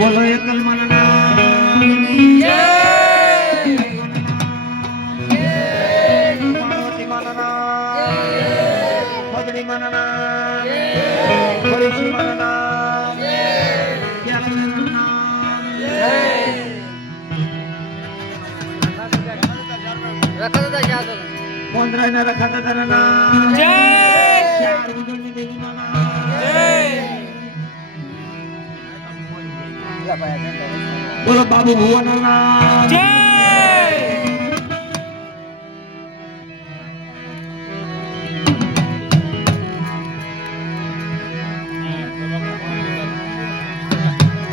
બોલો એકલ મનના જય માનવતી મનના જય ભગડી મનના જય હરિશી મનના જય કેરળ મનના જય રખતા જાતો પોંદરાના રખતા તરના જય ચાર ઉદળની દેવી મનના જય બોલો બાબુ ભુવનના જય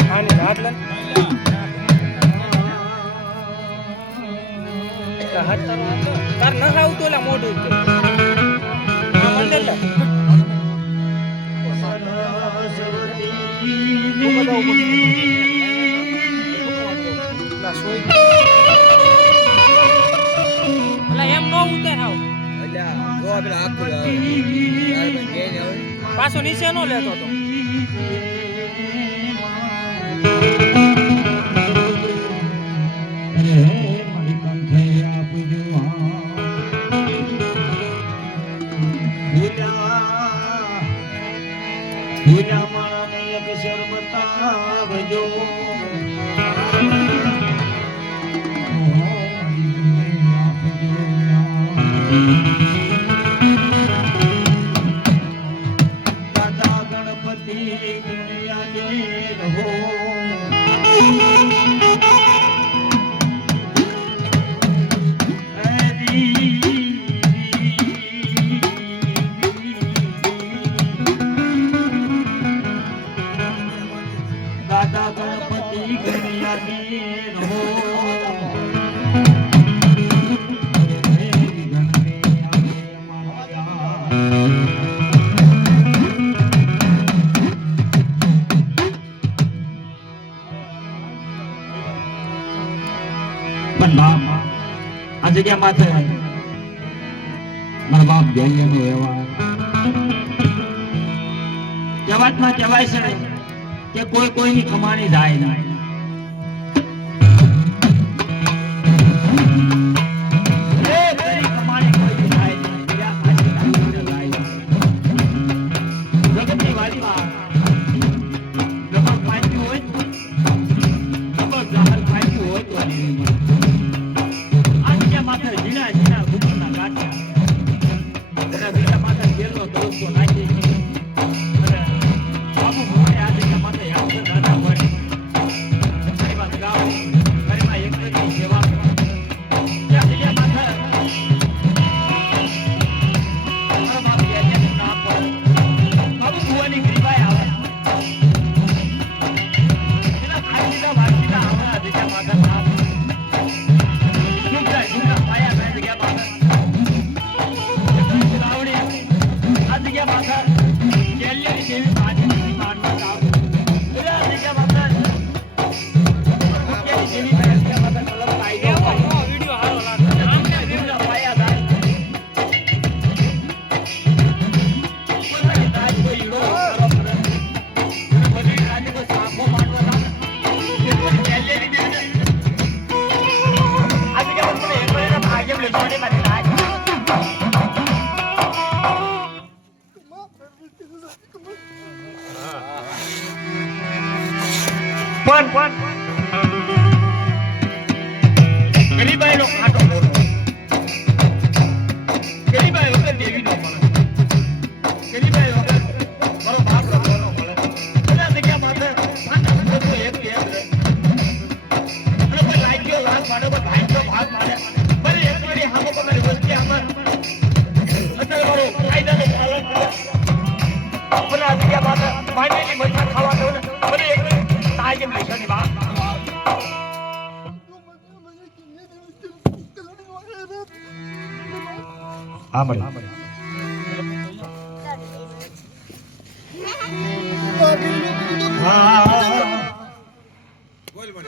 આની હાથ લે હાથ તાર ન આવતો લા મોઢું કે મંડલ લે એમ નો ઉતર આવ પાછો નીચે નો લેતો તો દાદા ગણપતિ રહો દાદા ગણપતિ ગણ્યાની રહો પણ બાપ આ જગ્યા માથે મારા બાપ ધ્યાન વ્યવહાર કહેવાતમાં કહેવાય છે કે કોઈ કોઈની કમાણી જાય ના પણ ગરીબાઈ નો ખાટો મોટો ગરીબાઈ વગર દેવી નો મળે ગરીબાઈ વગર મારો બાપ નો મળે બધા જગ્યા માથે તો એક કે અને કોઈ લાગ્યો લાગ માડો કોઈ ભાઈ નો ભાગ મારે ભલે એક વારી હામો તમારી વસ્તી આમાં અત્યારે મારો કાયદાનો પાલન કરે બધા જગ્યા માથે પાણીની મજા ખાવા દો ને ભલે એક તાજે પૈસાની વાત હા મળે બોલ બોલ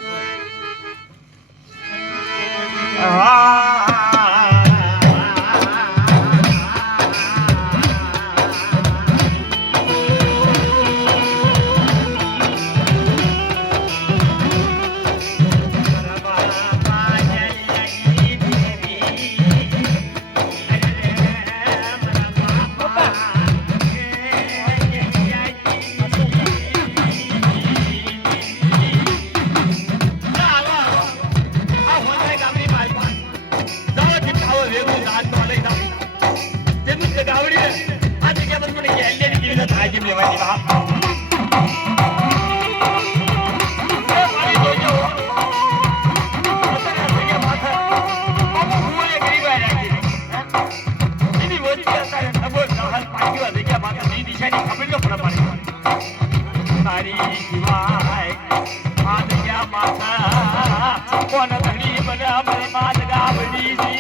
કોણ ધણી બના માત ગાવડી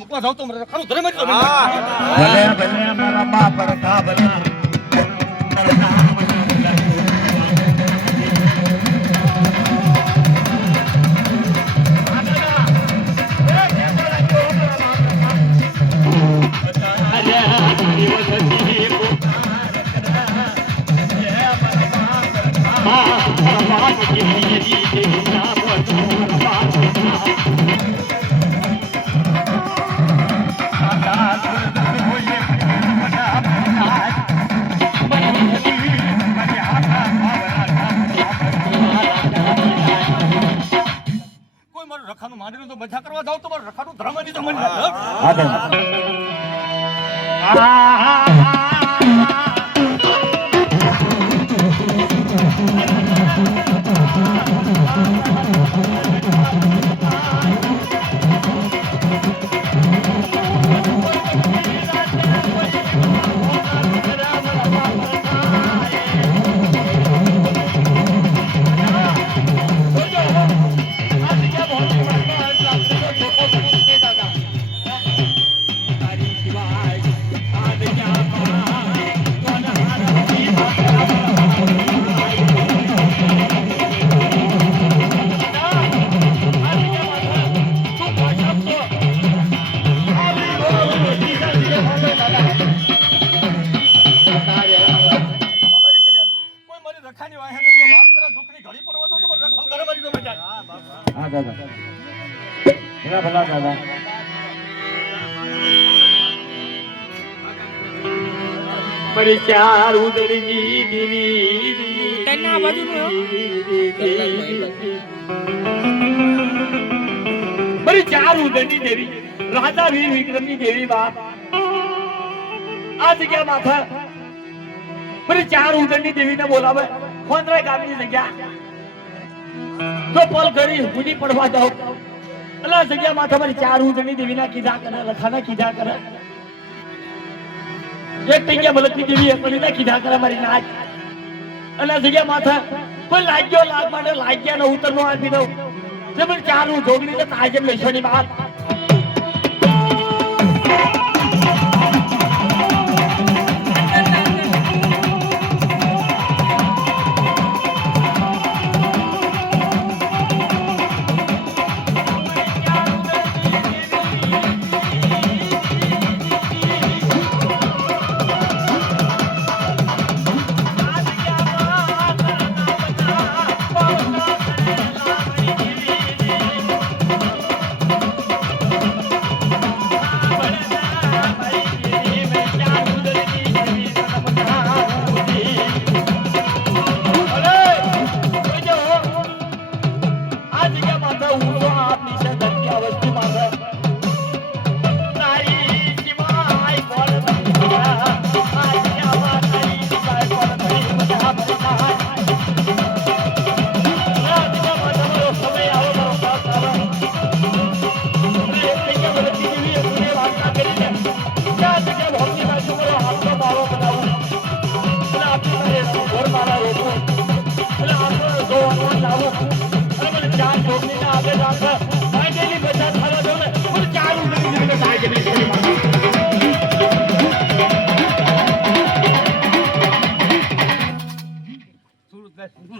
મૂકવા જાવ તો મને ખરું ધરે મત ભલે ભલે મારા બાપ રખા ભલે Yeah. કોઈ મારું રખાનું માંડીને તો મજા કરવા જાવ તો મારું રખાનું ધર્મ નહીં તો મને હા દાદા કોઈ મારી રખાની વાહે તો વાત કરે દુઃખની ઘડી પડવા દો તો મારું રખાનું ધર્મ નહીં તો મજા હા દાદા ભલા ભલા દાદા મારી ચાર ઉદળની દેવી તેના બાજુનું મારી ચાર ઉદળની દેવી રાજા વીર વિક્રમની દેવી બાપ આ જગ્યા માથા મારી ચાર ઉદળની દેવીને બોલાવે ખોંદરા ગામની જગ્યા જો પલ ઘડી હુની પડવા જાવ એટલે આ જગ્યા માથા મારી ચાર ઉદળની દેવીના કીધા કરે લખાના કીધા કરે એક ટીંગ્યા મલકની દેવી એકણીના કીધા કરે મારી નાચ અને આ જગ્યા માથા કોઈ લાગ્યો લાગ માટે લાગ્યા ને ઉતરનો આપી દઉં જે મને ચાર હું જોગણી ને તાજેમ લેશોની વાત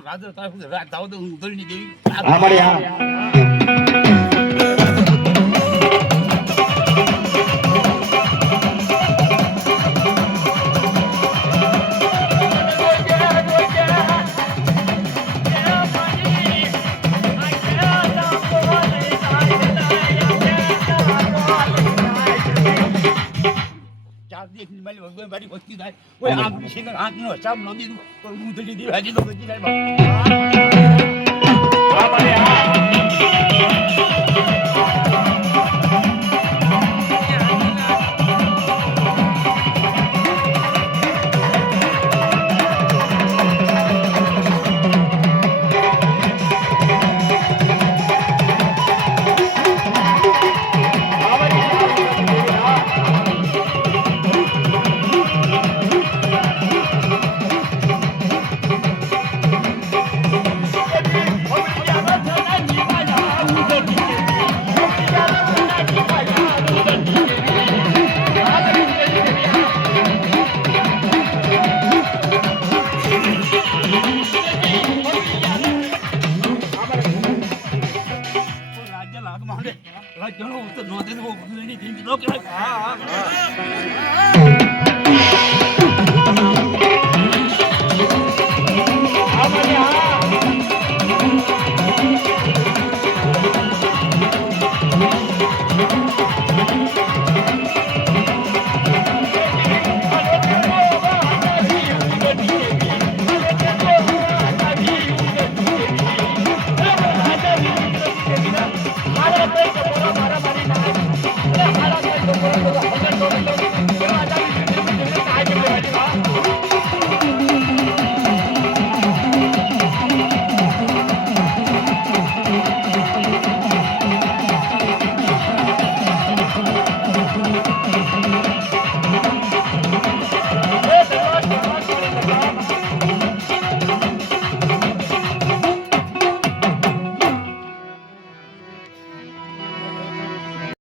રાજા તારે રાત દાવ દો ઉદળની દેવી હા મારી હા મારી વસ્તી થાય કોઈ આમ સિંગર હાથ નો હિસાબ ન દીધું તો ઉદળની દેવી હાજી નો બચી જાય અમારે